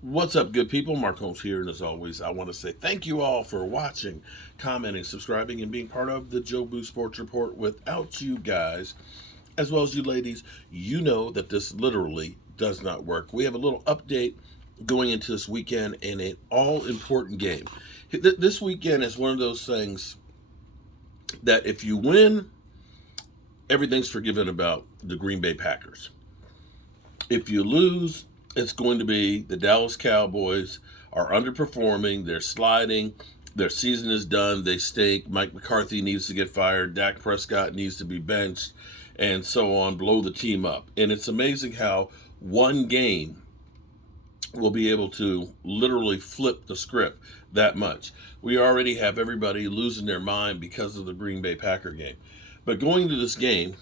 What's up, good people? Mark Holmes here, and as always, I want to say thank you all for watching, commenting, subscribing, and being part of the Joe Boo Sports Report. Without you guys, as well as you ladies, you know that this literally does not work. We have a little update going into this weekend and an all-important game. This weekend is one of those things that if you win, everything's forgiven about the Green Bay Packers. If you lose, it's going to be the Dallas Cowboys are underperforming. They're sliding. Their season is done. They stink. Mike McCarthy needs to get fired. Dak Prescott needs to be benched, and so on. Blow the team up. And it's amazing how one game will be able to literally flip the script that much. We already have everybody losing their mind because of the Green Bay Packer game. But going to this game,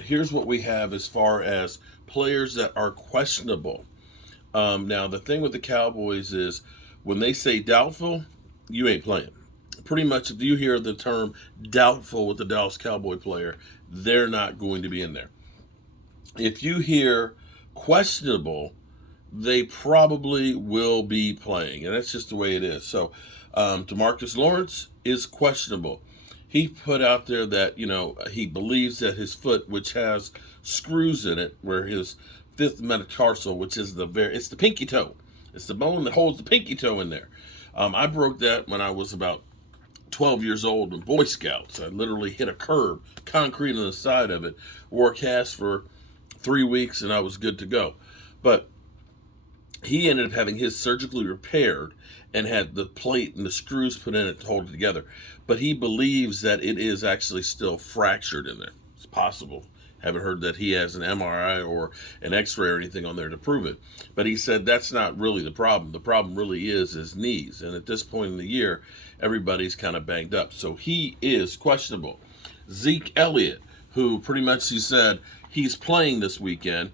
here's what we have as far as players that are questionable. Now, the thing with the Cowboys is when they say doubtful, you ain't playing. Pretty much, if you hear the term doubtful with the Dallas Cowboy player, they're not going to be in there. If you hear questionable, they probably will be playing, and that's just the way it is. So, DeMarcus Lawrence is questionable. He put out there that he believes that his foot, which has screws in it, where his fifth metatarsal, which is it's the pinky toe, it's the bone that holds the pinky toe in there. I broke that when I was about 12 years old in Boy Scouts. I literally hit a curb, concrete on the side of it, wore a cast for 3 weeks, and I was good to go. But he ended up having his surgically repaired and had the plate and the screws put in it to hold it together. But he believes that it is actually still fractured in there. It's possible. Haven't heard that he has an MRI or an X-ray or anything on there to prove it. But he said that's not really the problem. The problem really is his knees. And at this point in the year, everybody's kind of banged up. So he is questionable. Zeke Elliott, who pretty much he said he's playing this weekend,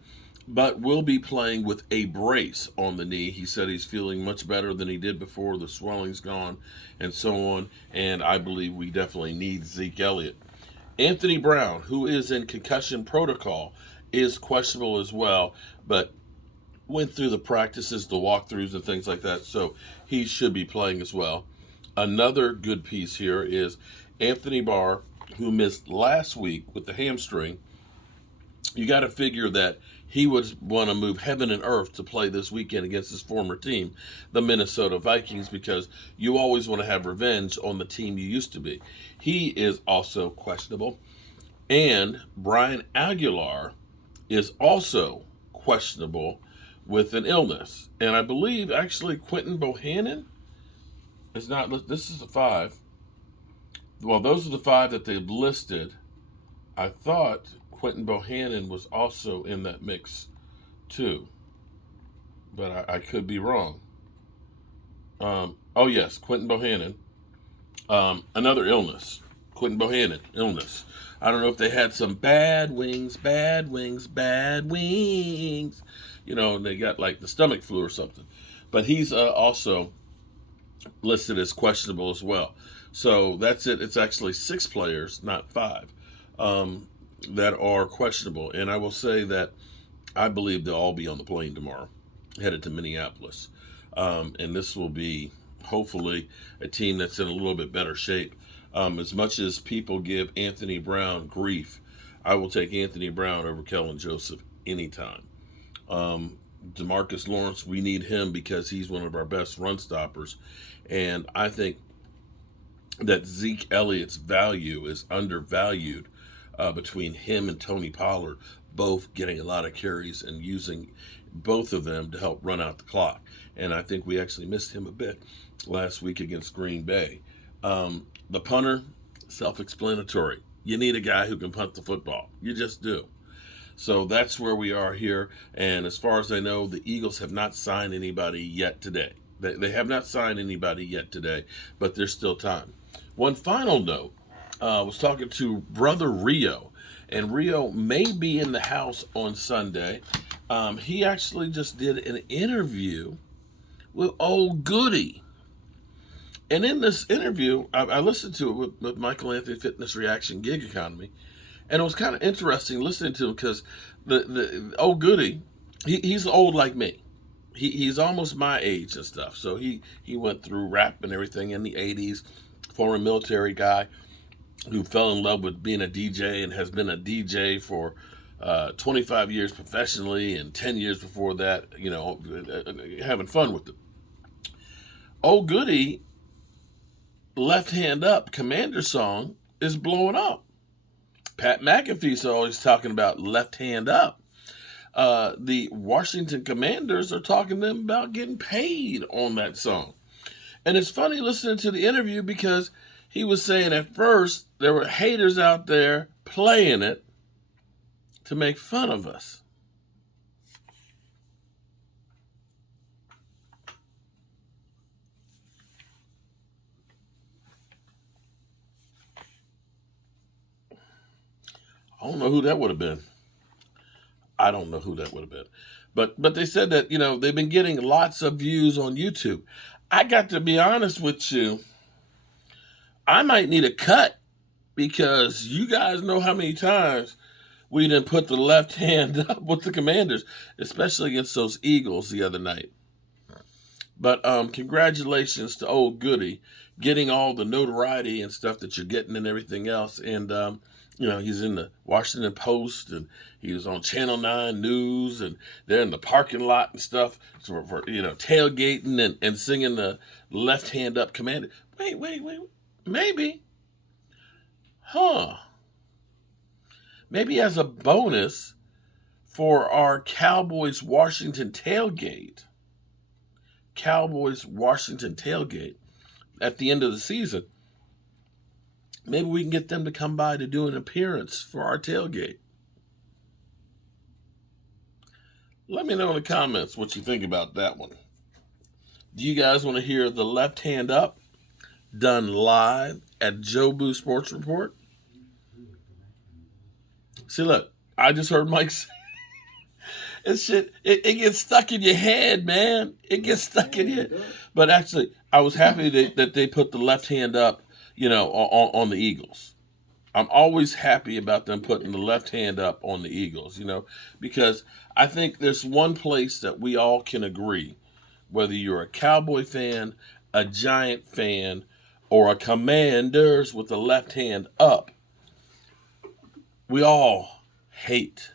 but will be playing with a brace on the knee. He said he's feeling much better than he did before. The swelling's gone and so on. And I believe we definitely need Zeke Elliott. Anthony Brown, who is in concussion protocol, is questionable as well, but went through the practices, the walkthroughs, and things like that, so he should be playing as well. Another good piece here is Anthony Barr, who missed last week with the hamstring. You got to figure that he would want to move heaven and earth to play this weekend against his former team, the Minnesota Vikings, because you always want to have revenge on the team you used to be. He is also questionable. And Brian Aguilar is also questionable with an illness. And I believe actually Quentin Bohannon is not. This is the 5. Well, those are the 5 that they've listed. I thought Quentin Bohannon was also in that mix too, but I could be wrong. Oh yes, Quentin Bohannon. Another illness. Quentin Bohannon, illness. I don't know if they had some bad wings, bad wings, bad wings. And they got like the stomach flu or something. But he's also listed as questionable as well. So that's it. It's actually 6 players, not 5. That are questionable. And I will say that I believe they'll all be on the plane tomorrow, headed to Minneapolis. And this will be, hopefully, a team that's in a little bit better shape. As much as people give Anthony Brown grief, I will take Anthony Brown over Kellen Joseph anytime. DeMarcus Lawrence, we need him because he's one of our best run stoppers. And I think that Zeke Elliott's value is undervalued between him and Tony Pollard, both getting a lot of carries and using both of them to help run out the clock. And I think we actually missed him a bit last week against Green Bay. The punter, self-explanatory. You need a guy who can punt the football. You just do. So that's where we are here. And as far as I know, the Eagles have not signed anybody yet today. They have not signed anybody yet today, but there's still time. One final note. I was talking to Brother Rio, and Rio may be in the house on Sunday. He actually just did an interview with Old Goody. And in this interview, I listened to it with Michael Anthony Fitness Reaction Gig Economy, and it was kind of interesting listening to him because the Old Goody, he's old like me. he's almost my age and stuff. So he went through rap and everything in the 80s. Former military guy who fell in love with being a DJ and has been a DJ for 25 years professionally and 10 years before that, having fun with it. Oh Goody, Left Hand Up, Commander song is blowing up. Pat McAfee's always talking about Left Hand Up. The Washington Commanders are talking to them about getting paid on that song. And it's funny listening to the interview because he was saying at first there were haters out there playing it to make fun of us. I don't know who that would have been. I don't know who that would have been. But they said that, they've been getting lots of views on YouTube. I got to be honest with you. I might need a cut because you guys know how many times we didn't put the left hand up with the Commanders, especially against those Eagles the other night. But congratulations to Old Goody getting all the notoriety and stuff that you're getting and everything else. And, he's in the Washington Post and he was on Channel 9 News and they're in the parking lot and stuff for tailgating and singing the Left Hand Up Commander. Wait. Maybe. Maybe as a bonus for our Cowboys Washington tailgate at the end of the season, maybe we can get them to come by to do an appearance for our tailgate. Let me know in the comments what you think about that one. Do you guys want to hear the Left Hand Up done live at Joe Boo Sports Report? See, look, I just heard Mike say it's shit. It gets stuck in your head, man. It gets stuck in your head. But actually, I was happy that they put the left hand up, on the Eagles. I'm always happy about them putting the left hand up on the Eagles, because I think there's one place that we all can agree, whether you're a Cowboy fan, a Giant fan, or a Commanders with the left hand up, we all hate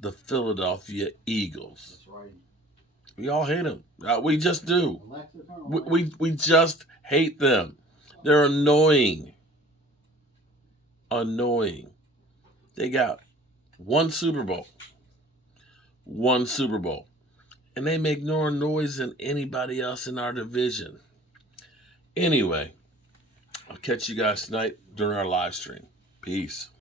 the Philadelphia Eagles. That's right. We all hate them. We just do. We just hate them. They're annoying. They got one Super Bowl. And they make more noise than anybody else in our division. Anyway, I'll catch you guys tonight during our live stream. Peace.